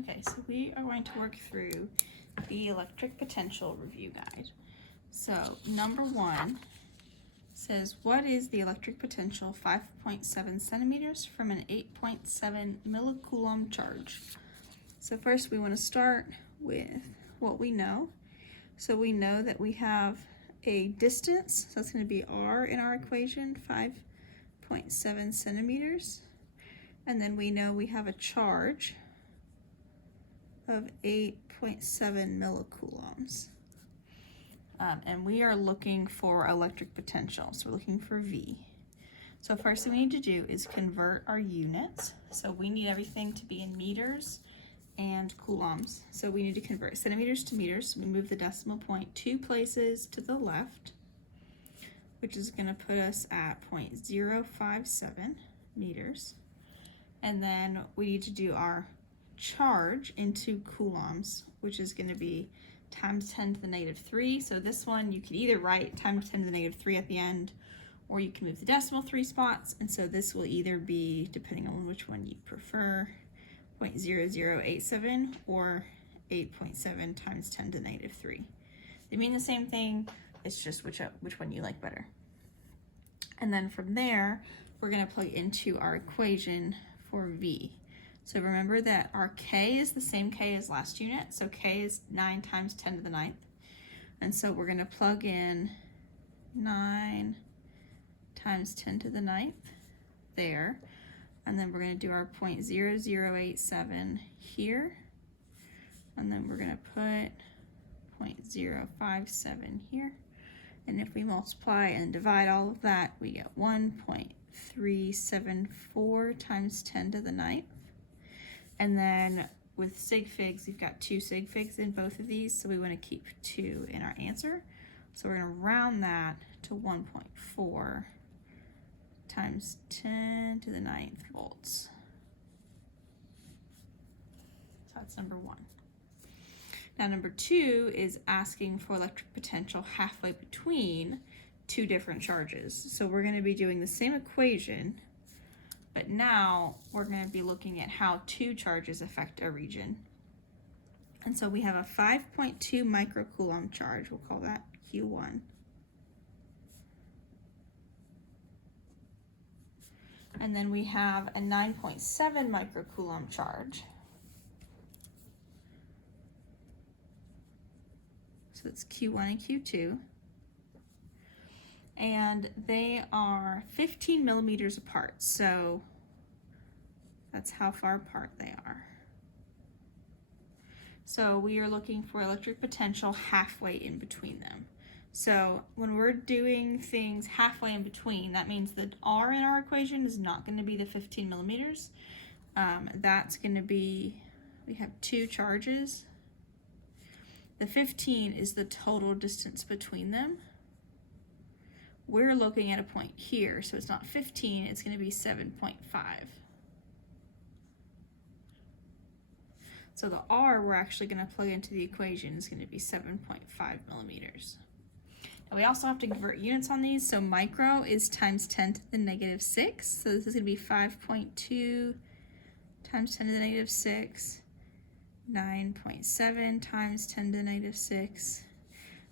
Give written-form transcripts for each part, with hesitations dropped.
Okay, so we are going to work through the electric potential review guide. So number 1 says, what is the electric potential 5.7 centimeters from an 8.7 millicoulomb charge? So first we want to start with what we know. So we know that we have a distance, so that's going to be r in our equation, 5.7 centimeters. And then we know we have a charge of 8.7 millicoulombs. And we are looking for electric potential, so we're looking for V. So first thing we need to do is convert our units. So we need everything to be in meters and coulombs. So we need to convert centimeters to meters. So we move the decimal point 2 places to the left, which is going to put us at 0.057 meters. And then we need to do our charge into coulombs, which is going to be times 10 to the negative 3. So this one you can either write times 10 to the negative 3 at the end, or you can move the decimal 3 spots. And so this will either be, depending on which one you prefer, 0.0087 or 8.7 times 10 to the negative 3. They mean the same thing, it's just which one you like better. And then from there, we're going to plug into our equation for V. So remember that our K is the same K as last unit, so K is 9 times 10 to the 9th. And so we're going to plug in 9 times 10 to the 9th there. And then we're going to do our 0.0087 here. And then we're going to put 0.057 here. And if we multiply and divide all of that, we get 1.374 times 10 to the 9th. And then with sig figs, you've got 2 sig figs in both of these, so we want to keep 2 in our answer. So we're going to round that to 1.4 times 10 to the 9th volts. So that's number 1. Now number 2 is asking for electric potential halfway between 2 different charges. So we're going to be doing the same equation, but now we're going to be looking at how 2 charges affect a region. And so we have a 5.2 microcoulomb charge, we'll call that Q1. And then we have a 9.7 microcoulomb charge. So it's Q1 and Q2. And they are 15 millimeters apart, so that's how far apart they are. So we are looking for electric potential halfway in between them. So when we're doing things halfway in between, that means that R in our equation is not going to be the 15 millimeters. That's going to be, we have 2 charges. The 15 is the total distance between them. We're looking at a point here, so it's not 15, it's going to be 7.5. So the R we're actually going to plug into the equation is going to be 7.5 millimeters. Now we also have to convert units on these, so micro is times 10 to the negative 6, so this is going to be 5.2 times 10 to the negative 6, 9.7 times 10 to the negative 6,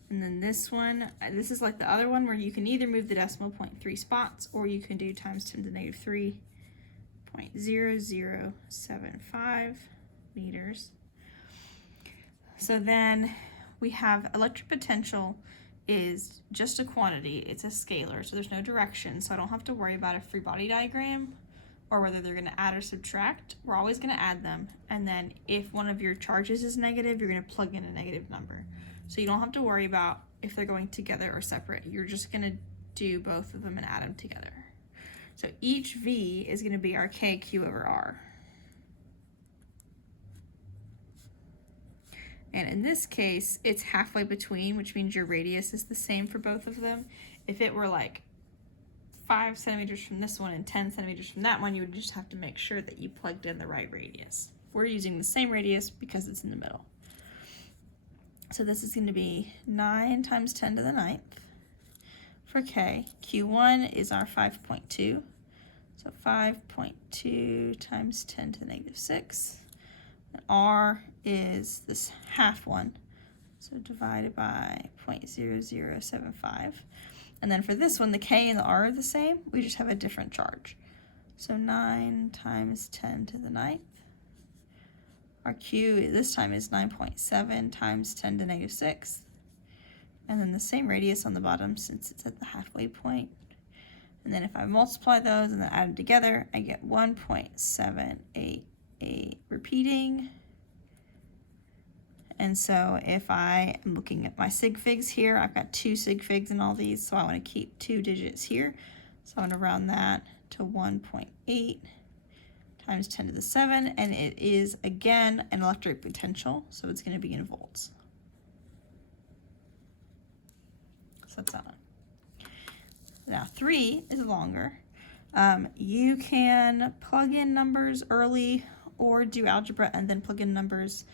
and then this one, this is like the other one where you can either move the decimal point 3 spots, or you can do times 10 to the negative 3, 0.0075 meters. So then we have electric potential is just a quantity, it's a scalar, so there's no direction, so I don't have to worry about a free body diagram or whether they're going to add or subtract. We're always going to add them, and then if one of your charges is negative, you're going to plug in a negative number. So you don't have to worry about if they're going together or separate. You're just going to do both of them and add them together. So each V is going to be our KQ over R. And in this case, it's halfway between, which means your radius is the same for both of them. If it were like 5 centimeters from this one and 10 centimeters from that one, you would just have to make sure that you plugged in the right radius. We're using the same radius because it's in the middle. So this is going to be 9 times 10 to the 9th for K. Q1 is our 5.2. So 5.2 times 10 to the negative 6. And R is this half one. So divided by 0.0075. And then for this one, the K and the R are the same. We just have a different charge. So 9 times 10 to the 9th. Our Q this time is 9.7 times 10 to the -6th. And then the same radius on the bottom since it's at the halfway point. And then if I multiply those and then add them together, I get 1.788 repeating. And so if I am looking at my sig figs here, I've got 2 sig figs in all these, so I want to keep 2 digits here. So I'm going to round that to 1.8 times 10 to the 7, and it is, again, an electric potential, so it's going to be in volts. So that's that one. Now 3 is longer. You can plug in numbers early or do algebra and then plug in numbers.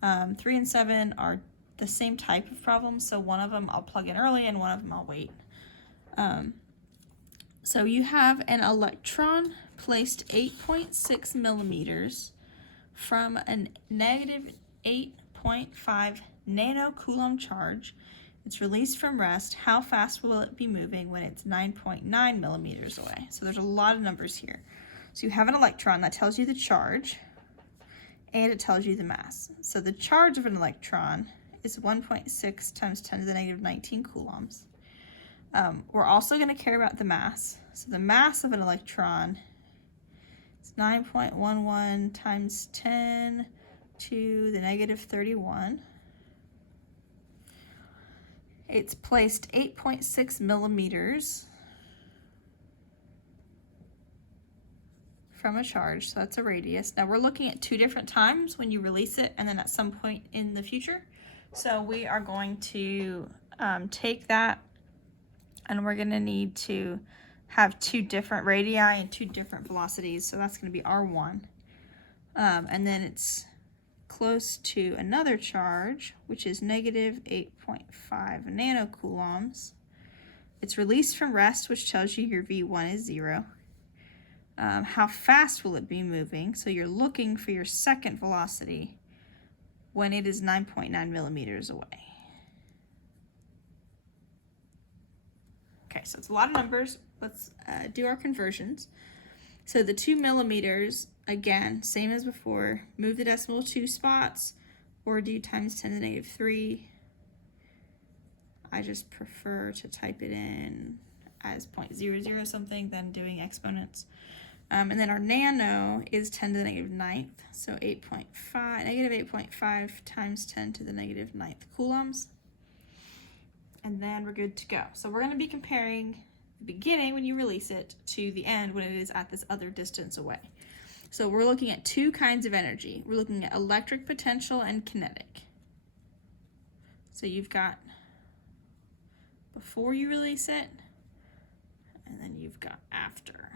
3 and 7 are the same type of problem, so one of them I'll plug in early and one of them I'll wait. So you have an electron placed 8.6 millimeters from a negative 8.5 nanocoulomb charge. It's released from rest. How fast will it be moving when it's 9.9 millimeters away? So there's a lot of numbers here. So you have an electron that tells you the charge, and it tells you the mass. So the charge of an electron is 1.6 times 10 to the negative 19 coulombs. We're also going to care about the mass. So the mass of an electron is 9.11 times 10 to the negative 31. It's placed 8.6 millimeters from a charge, so that's a radius. Now we're looking at 2 different times when you release it and then at some point in the future. So we are going to take that, and we're going to need to have 2 different radii and 2 different velocities. So that's going to be R1. And then it's close to another charge, which is negative 8.5 nanocoulombs. It's released from rest, which tells you your V1 is 0. How fast will it be moving? So you're looking for your second velocity when it is 9.9 millimeters away. Okay, so it's a lot of numbers. Let's do our conversions. So the 2 millimeters, again, same as before, move the decimal 2 spots or do times 10 to the negative 3. I just prefer to type it in as 0.00 something than doing exponents. And then our nano is 10 to the negative 9th, so negative 8.5 times 10 to the negative 9th coulombs. And then we're good to go. So we're going to be comparing the beginning when you release it to the end when it is at this other distance away. So we're looking at 2 kinds of energy. We're looking at electric potential and kinetic. So you've got before you release it, and then you've got after.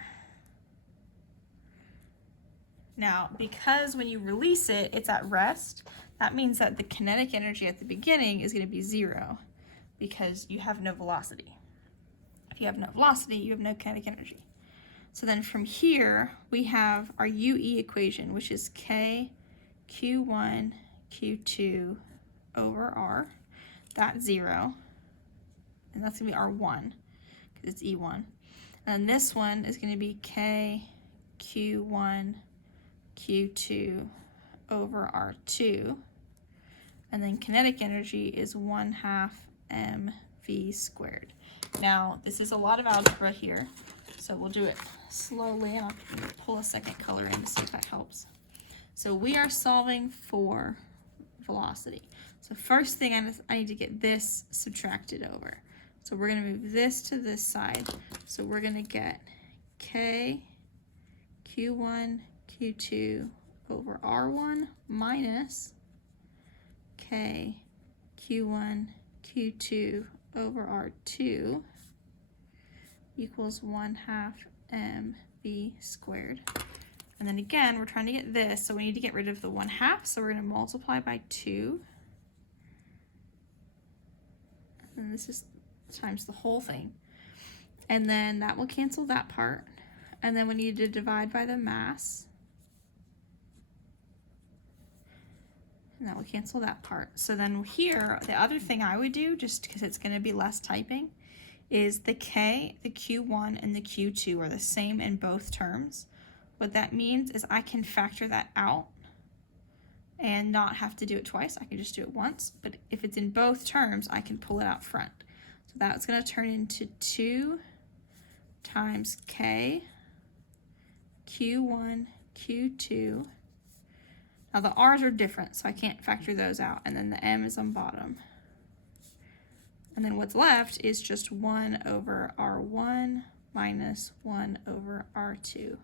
Now, because when you release it, it's at rest, that means that the kinetic energy at the beginning is going to be 0 because you have no velocity. If you have no velocity, you have no kinetic energy. So then from here, we have our UE equation, which is K Q1 Q2 over R. That's 0. And that's going to be R1 because it's E1. And this one is going to be K Q1 Q2 over R2. And then kinetic energy is 1/2 mv squared. Now, this is a lot of algebra here, so we'll do it slowly, and I'll pull a second color in to see if that helps. So we are solving for velocity. So first thing I need to get this subtracted over. So we're going to move this to this side. So we're going to get K Q1 Q2 over R1 minus K Q1 Q2 over R2 equals 1/2 mv squared. And then again, we're trying to get this, so we need to get rid of the 1/2, so we're going to multiply by 2. And this is times the whole thing. And then that will cancel that part. And then we need to divide by the mass. And that will cancel that part. So then here, the other thing I would do, just because it's going to be less typing, is the K, the Q1, and the Q2 are the same in both terms. What that means is I can factor that out and not have to do it twice. I can just do it once. But if it's in both terms, I can pull it out front. So that's going to turn into 2 times K, Q1, Q2. Now the R's are different, so I can't factor those out. And then the M is on bottom. And then what's left is just 1 over R1 minus 1 over R2.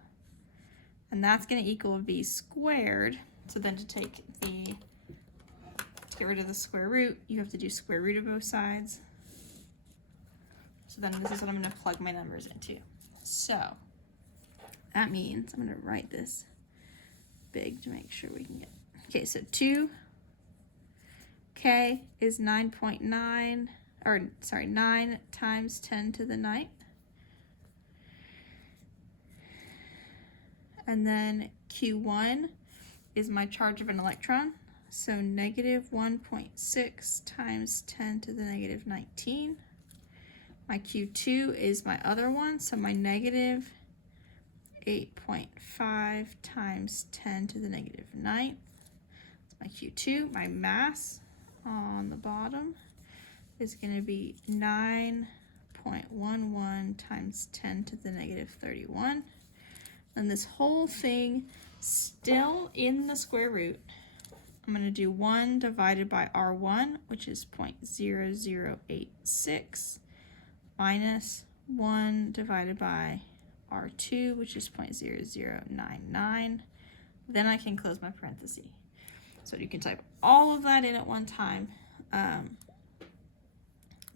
And that's going to equal V squared. So then to get rid of the square root, you have to do square root of both sides. So then this is what I'm going to plug my numbers into. So that means I'm going to write this big to make sure we can get. Okay, so 2K is 9.9, or sorry, 9 times 10 to the 9th. And then Q1 is my charge of an electron. So negative 1.6 times 10 to the negative 19. My Q2 is my other one, so my negative 8.5 times 10 to the negative 9th. That's my Q2. My mass on the bottom is going to be 9.11 times 10 to the negative 31. And this whole thing still in the square root. I'm going to do 1 divided by R1, which is 0.0086, minus 1 divided by R2, which is 0.0099. Then I can close my parenthesis. So you can type all of that in at one time.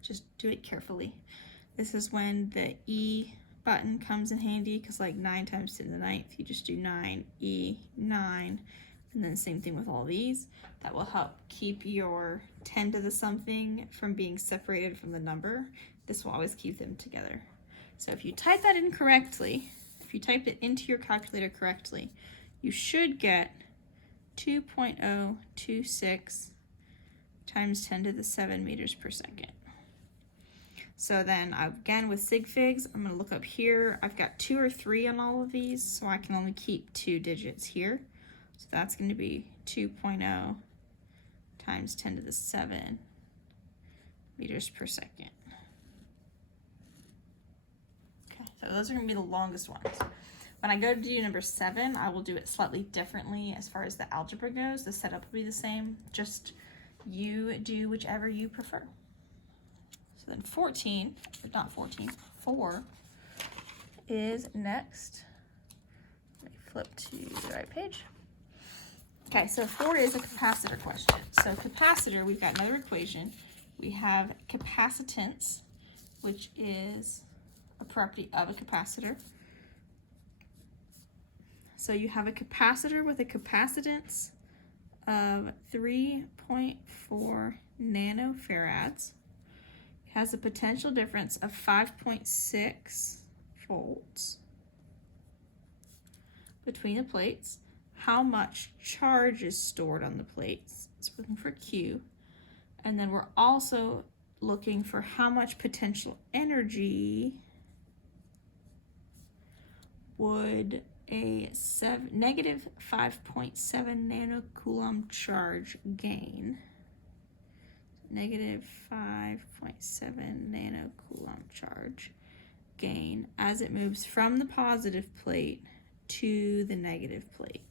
Just do it carefully. This is when the E button comes in handy, because like 9 times 10 to the 9th, you just do 9E9, and then same thing with all these. That will help keep your 10 to the something from being separated from the number. This will always keep them together. So if you type that in correctly, if you type it into your calculator correctly, you should get 2.026 times 10 to the 7 meters per second. So then again with sig figs, I'm going to look up here. I've got 2 or 3 on all of these, so I can only keep 2 digits here. So that's going to be 2.0 times 10 to the 7 meters per second. Okay, so those are going to be the longest ones. When I go to do number 7, I will do it slightly differently as far as the algebra goes. The setup will be the same, just you do whichever you prefer. So then 14, or not 14, 4 is next. Let me flip to the right page. Okay, so 4 is a capacitor question. So capacitor, we've got another equation. We have capacitance, which is a property of a capacitor. So you have a capacitor with a capacitance of 3.4 nanofarads. Has a potential difference of 5.6 volts between the plates. How much charge is stored on the plates? It's looking for Q. And then we're also looking for how much potential energy would a negative 5.7 nanocoulomb charge gain. Negative 5.7 nanocoulomb charge gain as it moves from the positive plate to the negative plate.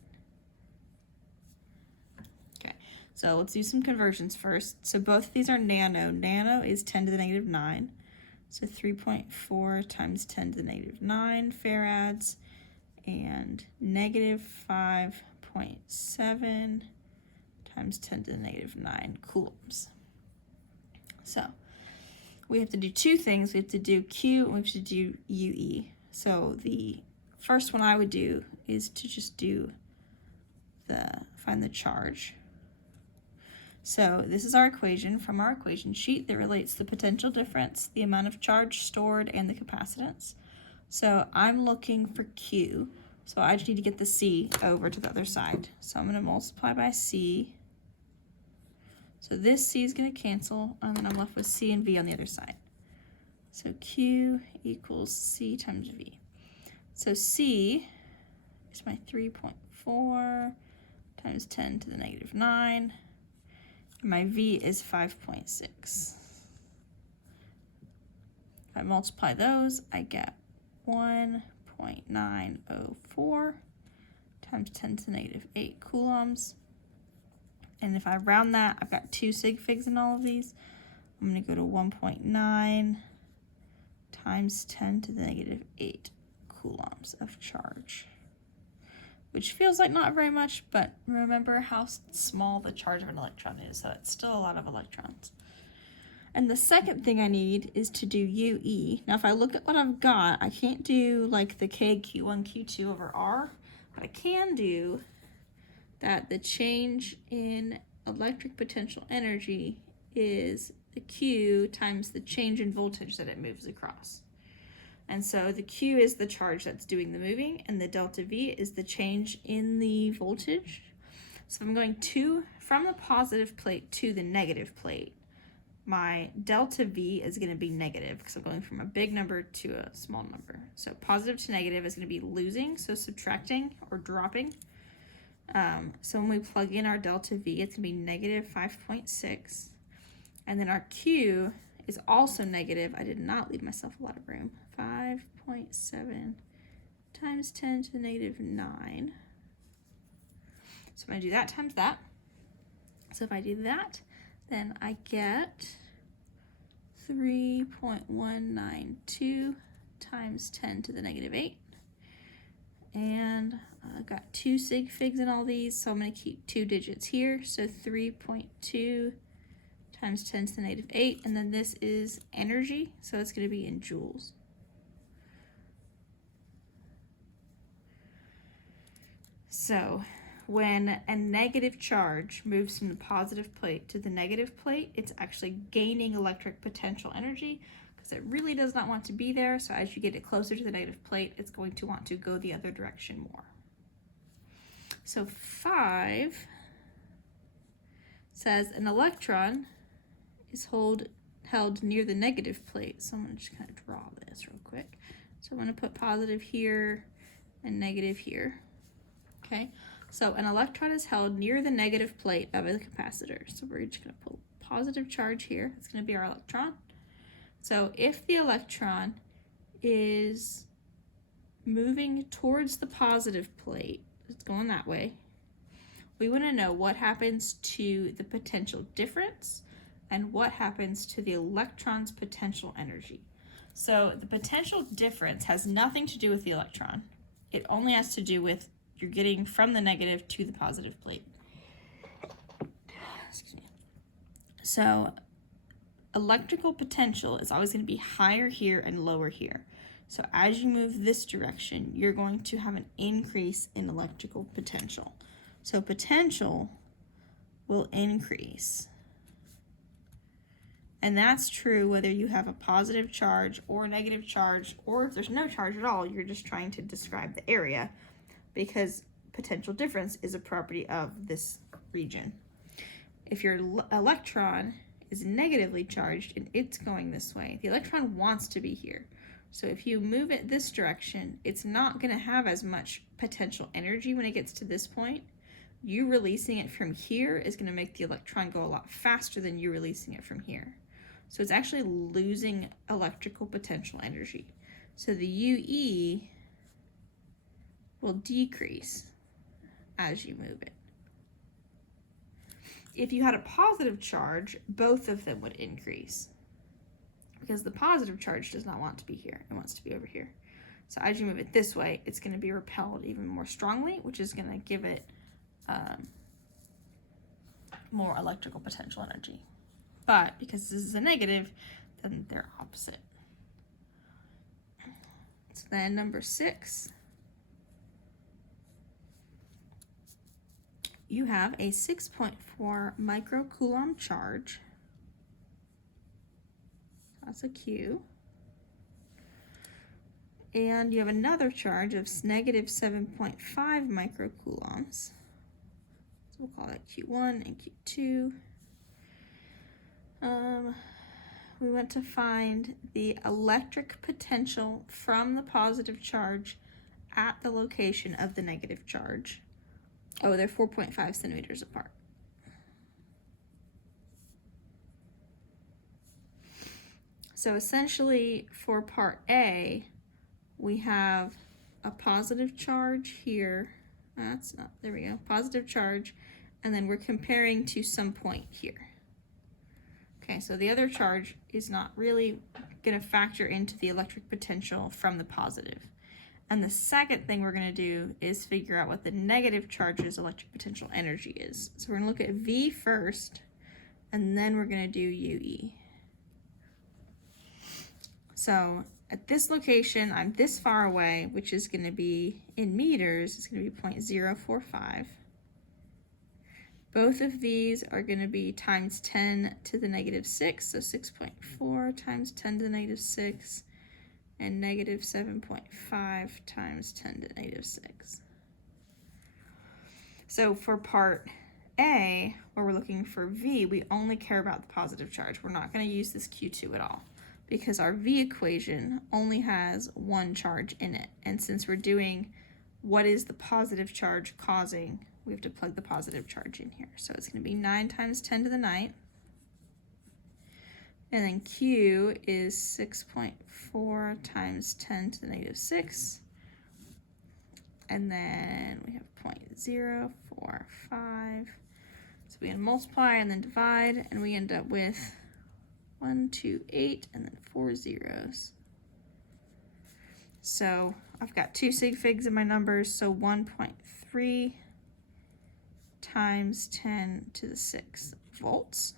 Okay, so let's do some conversions first. So both of these are nano. Nano is 10 to the negative 9. So 3.4 times 10 to the negative 9 farads, and negative 5.7 times 10 to the negative 9 coulombs. So we have to do 2 things. We have to do Q and we have to do UE. So the first one I would do is to just do find the charge. So this is our equation from our equation sheet that relates the potential difference, the amount of charge stored, and the capacitance. So I'm looking for Q. So I just need to get the C over to the other side. So I'm going to multiply by C So this C is going to cancel, and then I'm left with C and V on the other side. So Q equals C times V. So C is my 3.4 times 10 to the negative 9. And my V is 5.6. If I multiply those, I get 1.904 times 10 to the negative 8 coulombs. And if I round that, I've got 2 sig figs in all of these. I'm going to go to 1.9 times 10 to the negative 8 coulombs of charge, which feels like not very much, but remember how small the charge of an electron is, so it's still a lot of electrons. And the second thing I need is to do UE. Now, if I look at what I've got, I can't do like the K, Q1, Q2 over R, but I can do that the change in electric potential energy is the Q times the change in voltage that it moves across. And so the Q is the charge that's doing the moving, and the delta V is the change in the voltage. So I'm going from the positive plate to the negative plate. My delta V is going to be negative because I'm going from a big number to a small number. So positive to negative is going to be losing, so subtracting or dropping. So when we plug in our delta V, it's going to be negative 5.6. And then our Q is also negative. I did not leave myself a lot of room. 5.7 times 10 to the negative 9. So I'm going to do that times that. So if I do that, then I get 3.192 times 10 to the negative 8. And I've got 2 sig figs in all these, so I'm going to keep 2 digits here. So 3.2 times 10 to the negative 8. And then this is energy, so it's going to be in joules. So when a negative charge moves from the positive plate to the negative plate, it's actually gaining electric potential energy because it really does not want to be there. So as you get it closer to the negative plate, it's going to want to go the other direction more. So 5 says an electron is held near the negative plate. So I'm going to just kind of draw this real quick. So I'm going to put positive here and negative here. Okay. So an electron is held near the negative plate of a capacitor. So we're just going to put positive charge here. It's going to be our electron. So if the electron is moving towards the positive plate, it's going that way, we want to know what happens to the potential difference and what happens to the electron's potential energy. So the potential difference has nothing to do with the electron. It only has to do with you're getting from the negative to the positive plate. Excuse me. So electrical potential is always going to be higher here and lower here. So as you move this direction, you're going to have an increase in electrical potential. So potential will increase. And that's true whether you have a positive charge or a negative charge, or if there's no charge at all, you're just trying to describe the area, because potential difference is a property of this region. If your electron is negatively charged and it's going this way, the electron wants to be here. So if you move it this direction, it's not going to have as much potential energy when it gets to this point. You releasing it from here is going to make the electron go a lot faster than you releasing it from here. So it's actually losing electrical potential energy. So the UE will decrease as you move it. If you had a positive charge, both of them would increase, because the positive charge does not want to be here. It wants to be over here. So as you move it this way, it's going to be repelled even more strongly, which is going to give it more electrical potential energy. But because this is a negative, then they're opposite. So then number 6, you have a 6.4 microcoulomb charge. That's a Q. And you have another charge of negative 7.5 microcoulombs. So we'll call that Q1 and Q2. We want to find the electric potential from the positive charge at the location of the negative charge. Oh, they're 4.5 centimeters apart. So essentially for part A, we have a positive charge here. That's not, there we go, positive charge. And then we're comparing to some point here. Okay, so the other charge is not really going to factor into the electric potential from the positive. And the second thing we're going to do is figure out what the negative charge's electric potential energy is. So we're going to look at V first, and then we're going to do UE. So at this location, I'm this far away, which is going to be in meters, it's going to be 0.045. Both of these are going to be times 10 to the negative 6, so 6.4 times 10 to the negative 6, and negative 7.5 times 10 to the negative 6. So for part A, where we're looking for V, we only care about the positive charge. We're not going to use this Q2 at all, because our V equation only has one charge in it. And since we're doing what is the positive charge causing, we have to plug the positive charge in here. So it's going to be 9 times 10 to the 9th. And then Q is 6.4 times 10 to the negative 6. And then we have 0.045. So we can multiply and then divide, and we end up with 1, 2, 8, and then 4 zeros. So I've got 2 sig figs in my numbers, so 1.3 times 10 to the 6 volts.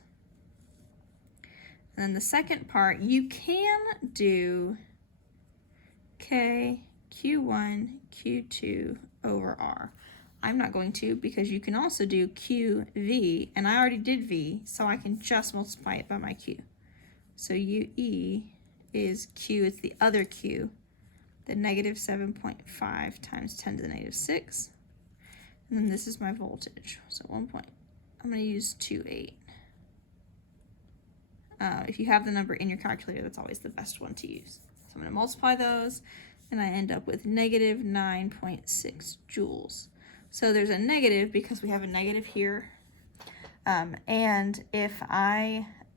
And then the second part, you can do K, Q1, Q2 over R. I'm not going to, because you can also do QV, and I already did V, so I can just multiply it by my Q. So UE is Q, it's the other Q, the negative 7.5 times 10 to the negative 6. And then this is my voltage. So I'm going to use 2.8. If you have the number in your calculator, that's always the best one to use. So I'm going to multiply those, and I end up with negative 9.6 joules. So there's a negative because we have a negative here. And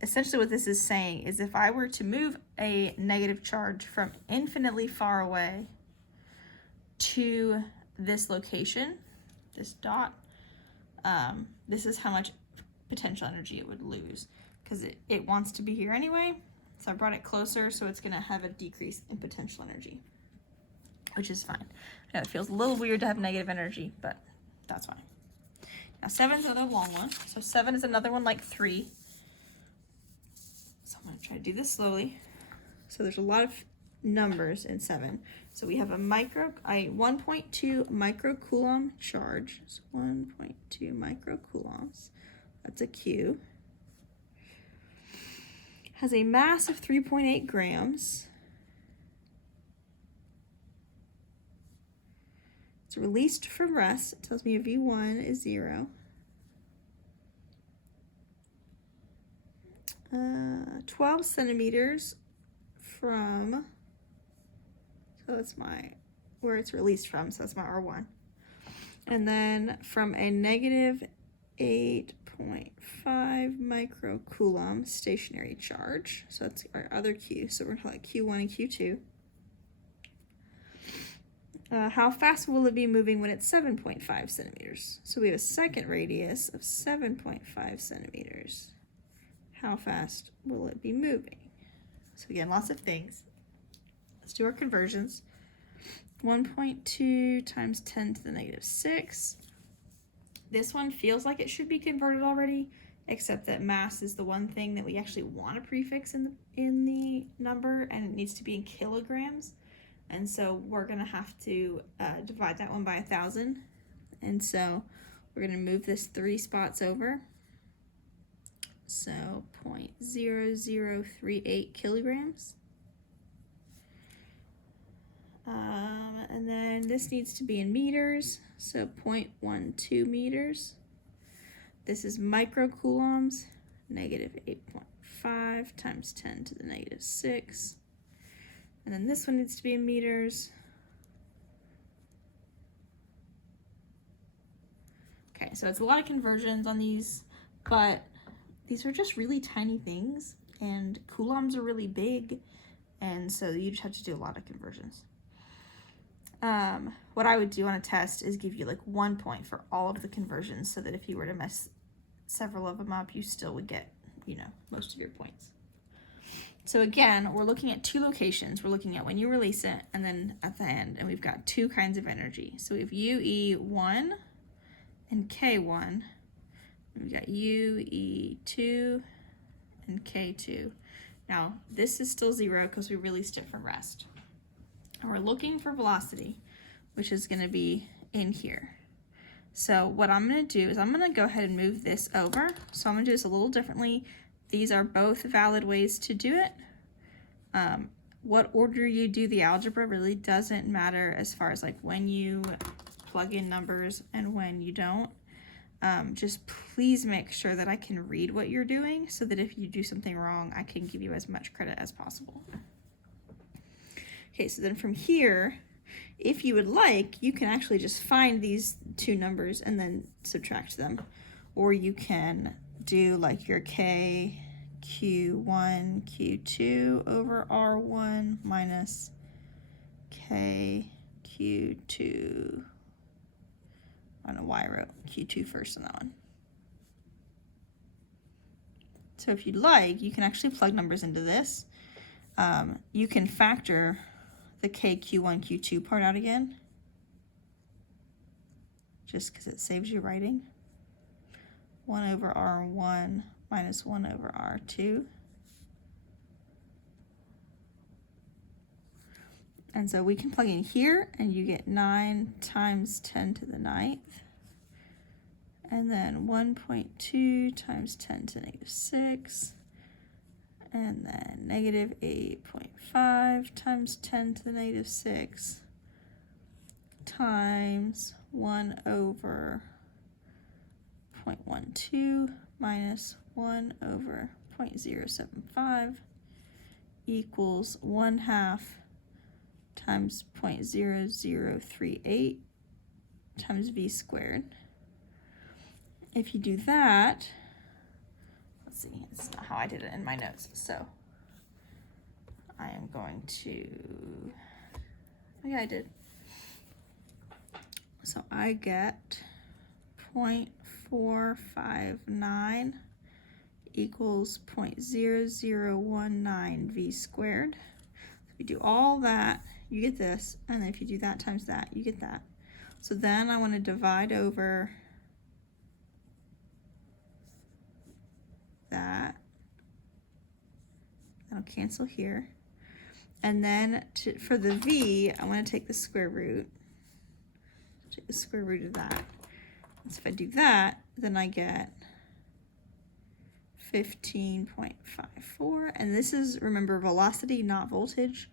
essentially what this is saying is if I were to move a negative charge from infinitely far away to this location, this dot, this is how much potential energy it would lose, because it wants to be here anyway. So I brought it closer, so it's going to have a decrease in potential energy, which is fine. I know it feels a little weird to have negative energy, but that's fine. Now 7 is another long one. So 7 is another one like 3. So I'm going to try to do this slowly. So there's a lot of numbers in 7. So we have a 1.2 microcoulomb charge. So 1.2 microcoulombs. That's a Q. Has a mass of 3.8 grams. It's released from rest. It tells me a V1 is 0. 12 centimeters from, so that's where it's released from, so that's my R1. And then from a negative 8.5 microcoulomb stationary charge, so that's our other Q, so we're going to call it Q1 and Q2. How fast will it be moving when it's 7.5 centimeters? So we have a second radius of 7.5 centimeters. How fast will it be moving? So again, lots of things. Let's do our conversions. 1.2 times 10 to the negative 6. This one feels like it should be converted already, except that mass is the one thing that we actually want to prefix in the number, and it needs to be in kilograms. And so we're going to have to divide that one by 1,000. And so we're going to move this 3 spots over. So 0.0038 kilograms. And then this needs to be in meters, so 0.12 meters. This is microcoulombs. negative 8.5 times 10 to the negative 6. And then this one needs to be in meters. Okay, so it's a lot of conversions on these, but these are just really tiny things, and coulombs are really big, and so you just have to do a lot of conversions. What I would do on a test is give you like 1 point for all of the conversions, so that if you were to mess several of them up, you still would get, most of your points. So again, we're looking at two locations. We're looking at when you release it and then at the end, and we've got two kinds of energy. So we have UE1 and K1. And we've got UE2 and K2. Now, this is still 0 because we released it from rest. And we're looking for velocity, which is going to be in here. So what I'm going to do is I'm going to go ahead and move this over. So I'm going to do this a little differently. These are both valid ways to do it. What order you do the algebra really doesn't matter as far as like when you plug in numbers and when you don't. Just please make sure that I can read what you're doing so that if you do something wrong, I can give you as much credit as possible. Okay, so then from here, if you would like, you can actually just find these two numbers and then subtract them. Or you can do like your K, Q1, Q2 over R1 minus K, Q2. I don't know why I wrote Q2 first on that one. So if you'd like, you can actually plug numbers into this. You can factor the K, Q1, Q2 part out again, just because it saves you writing. 1 over R1 minus 1 over R2. And so we can plug in here, and you get 9 times 10 to the 9th. And then 1.2 times 10 to the negative 6. And then negative 8.5 times 10 to the negative 6 times 1 over 0.12 minus 1 over 0.075 equals 1/2 times 0.0038 times v squared. If you do that, let's see, it's not how I did it in my notes, so I am going to, oh yeah, I did. So I get 0.459 equals 0.0019 v squared. If you do all that, you get this, and then if you do that times that, you get that. So then I want to divide over that. That'll cancel here. And then for the v, I want to take the square root. Take the square root of that. So if I do that, then I get 15.54. And this is, remember, velocity, not voltage.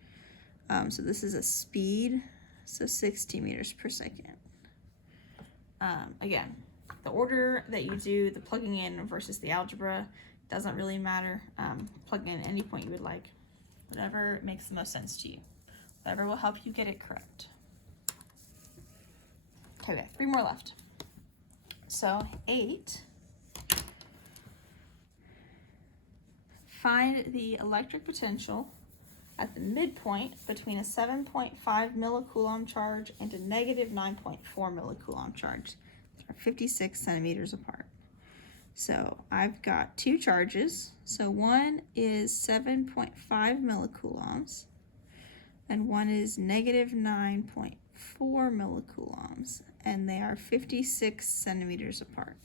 So this is a speed, so 60 meters per second. Again, the order that you do the plugging in versus the algebra doesn't really matter. Plug in any point you would like, whatever makes the most sense to you, whatever will help you get it correct. Okay, we have 3 more left. So 8, find the electric potential at the midpoint between a 7.5 millicoulomb charge and a negative 9.4 millicoulomb charge. They're 56 centimeters apart. So I've got 2 charges. So one is 7.5 millicoulombs and one is negative 9.4 millicoulombs, and they are 56 centimeters apart.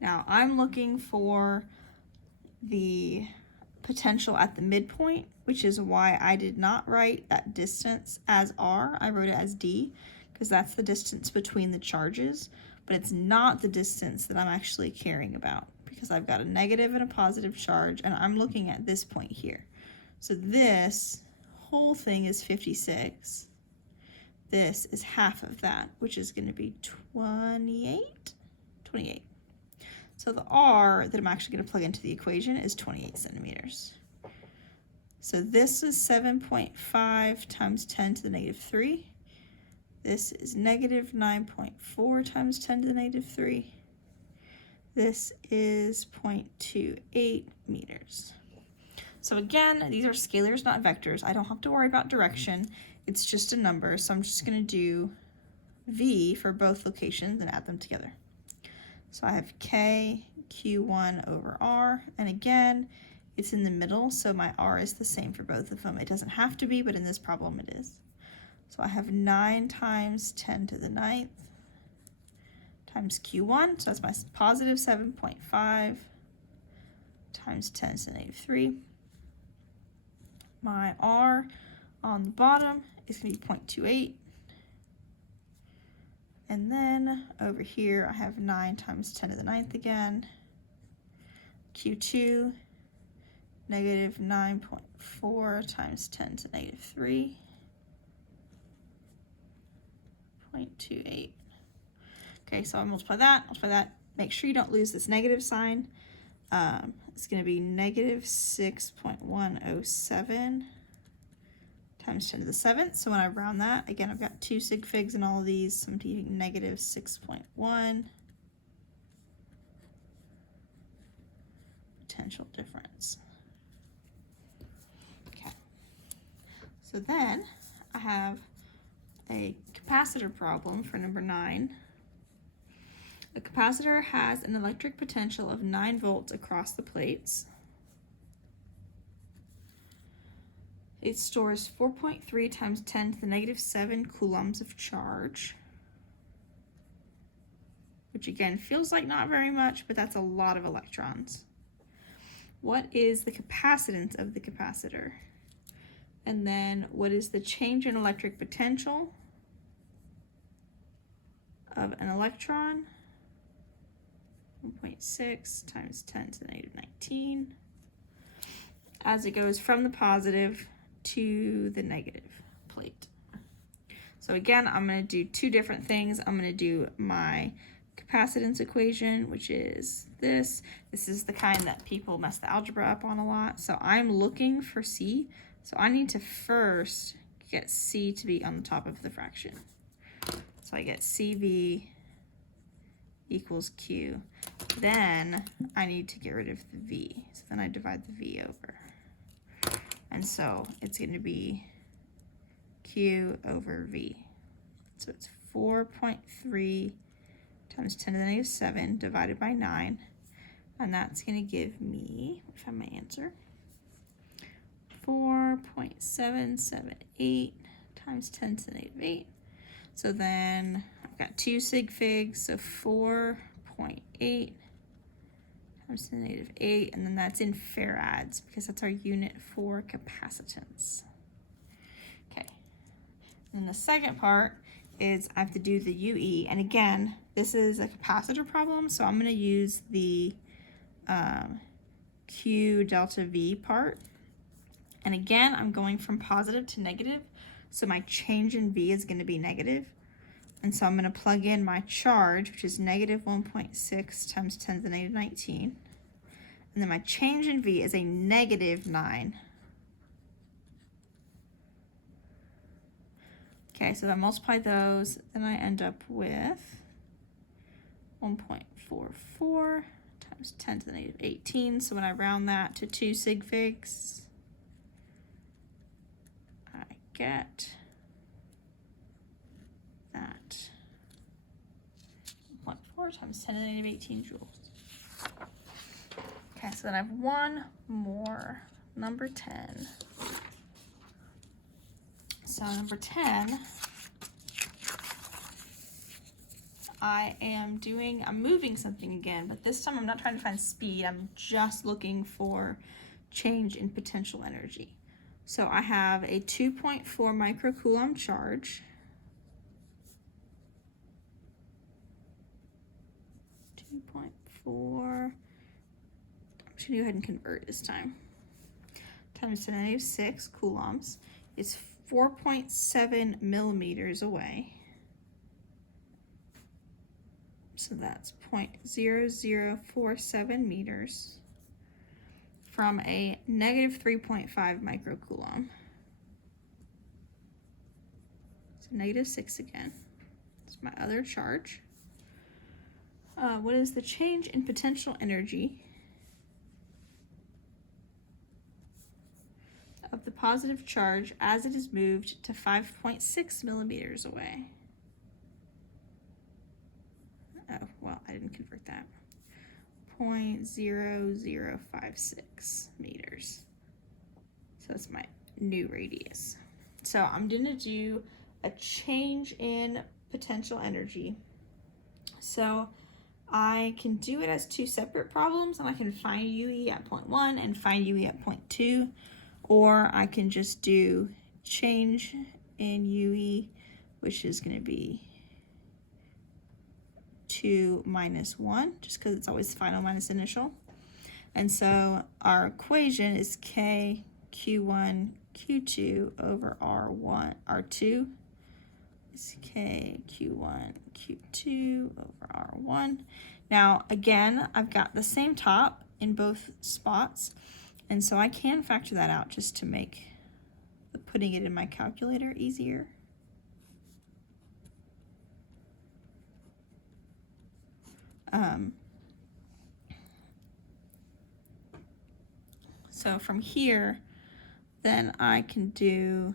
Now I'm looking for the potential at the midpoint, which is why I did not write that distance as R. I wrote it as D, because that's the distance between the charges, but it's not the distance that I'm actually caring about, because I've got a negative and a positive charge, and I'm looking at this point here. So this whole thing is 56. This is half of that, which is going to be 28. So the R that I'm actually going to plug into the equation is 28 centimeters. So this is 7.5 times 10 to the negative 3. This is negative 9.4 times 10 to the negative 3. This is 0.28 meters. So again, these are scalars, not vectors. I don't have to worry about direction. It's just a number. So I'm just going to do V for both locations and add them together. So I have K, Q1 over R. And again, it's in the middle, so my R is the same for both of them. It doesn't have to be, but in this problem it is. So I have 9 times 10 to the 9th times Q1, so that's my positive 7.5 times 10 to the negative 3. My R on the bottom is going to be 0.28. And then over here I have 9 times 10 to the 9th again. Q2, negative 9.4 times 10 to the negative 3. 0.28. Okay, so I multiply that, Make sure you don't lose this negative sign. It's going to be negative 6.107 times 10 to the 7th. So when I round that, again, I've got 2 sig figs in all of these, so I'm taking negative 6.1 potential difference. Okay. So then I have a capacitor problem for number 9. A capacitor has an electric potential of 9 volts across the plates. It stores 4.3 times 10 to the negative 7 coulombs of charge, which again feels like not very much, but that's a lot of electrons. What is the capacitance of the capacitor? And then what is the change in electric potential of an electron? 1.6 times 10 to the negative 19 as it goes from the positive to the negative plate. So again, I'm going to do 2 different things. I'm going to do my capacitance equation, which is this. This is the kind that people mess the algebra up on a lot. So I'm looking for C. So I need to first get C to be on the top of the fraction. So I get CV equals Q. Then I need to get rid of the V. So then I divide the V over. And so it's going to be Q over V. So it's 4.3 times 10 to the negative 7 divided by 9. And that's going to give me, if I have my answer, 4.778 times 10 to the negative 8. So then I've got 2 sig figs, so 4.8 times 10 to the negative 8, and then that's in farads because that's our unit for capacitance. Okay, and the second part is I have to do the UE, and again, this is a capacitor problem, so I'm going to use the Q delta V part. And again, I'm going from positive to negative, so my change in V is going to be negative. And so I'm going to plug in my charge, which is negative 1.6 times 10 to the negative 19. And then my change in V is a negative 9. Okay, so if I multiply those, then I end up with 1.44 times 10 to the negative 18. So when I round that to 2 sig figs, I get that 1.4 times 10 to the negative 18 joules. Okay, so then I have one more, number 10. So number 10, I'm moving something again, but this time I'm not trying to find speed, I'm just looking for change in potential energy. So I have a 2.4 microcoulomb charge. 2.4, I'm just gonna go ahead and convert this time. Times 10 to the negative 6 coulombs. It's 4.7 millimeters away. So that's 0.0047 meters from a negative 3.5 microcoulomb. So negative 6 again. That's my other charge. What is the change in potential energy of the positive charge as it is moved to 5.6 millimeters away? Oh, well, I didn't convert that. 0.0056 meters. So that's my new radius. So I'm gonna do a change in potential energy. So I can do it as two separate problems, and I can find UE at point 1 and find UE at point 2, or I can just do change in UE, which is gonna be 2 minus 1, just because it's always final minus initial. And so our equation is K Q1 Q2 over R2 is K Q1 Q2 over R1. Now again, I've got the same top in both spots, and so I can factor that out just to make putting it in my calculator easier. So from here, then I can do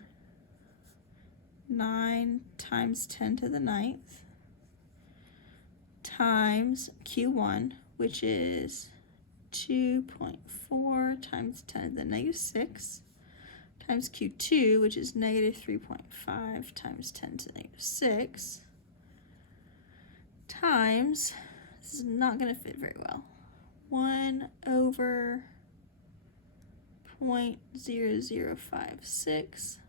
9 times 10 to the 9th times Q1, which is 2.4 times 10 to the negative 6, times Q2, which is negative 3.5 times 10 to the negative 6, times, this is not going to fit very well, 1 over 0.0056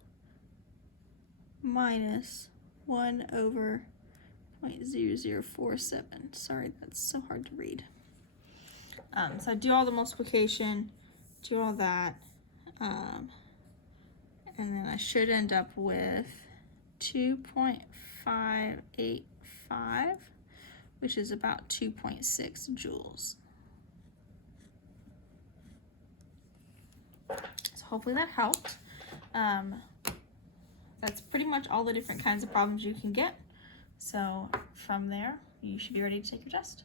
minus 1 over 0.0047. Sorry, that's so hard to read. So I do all the multiplication, do all that, and then I should end up with 2.585, which is about 2.6 joules. So hopefully that helped. That's pretty much all the different kinds of problems you can get. So from there, you should be ready to take your test.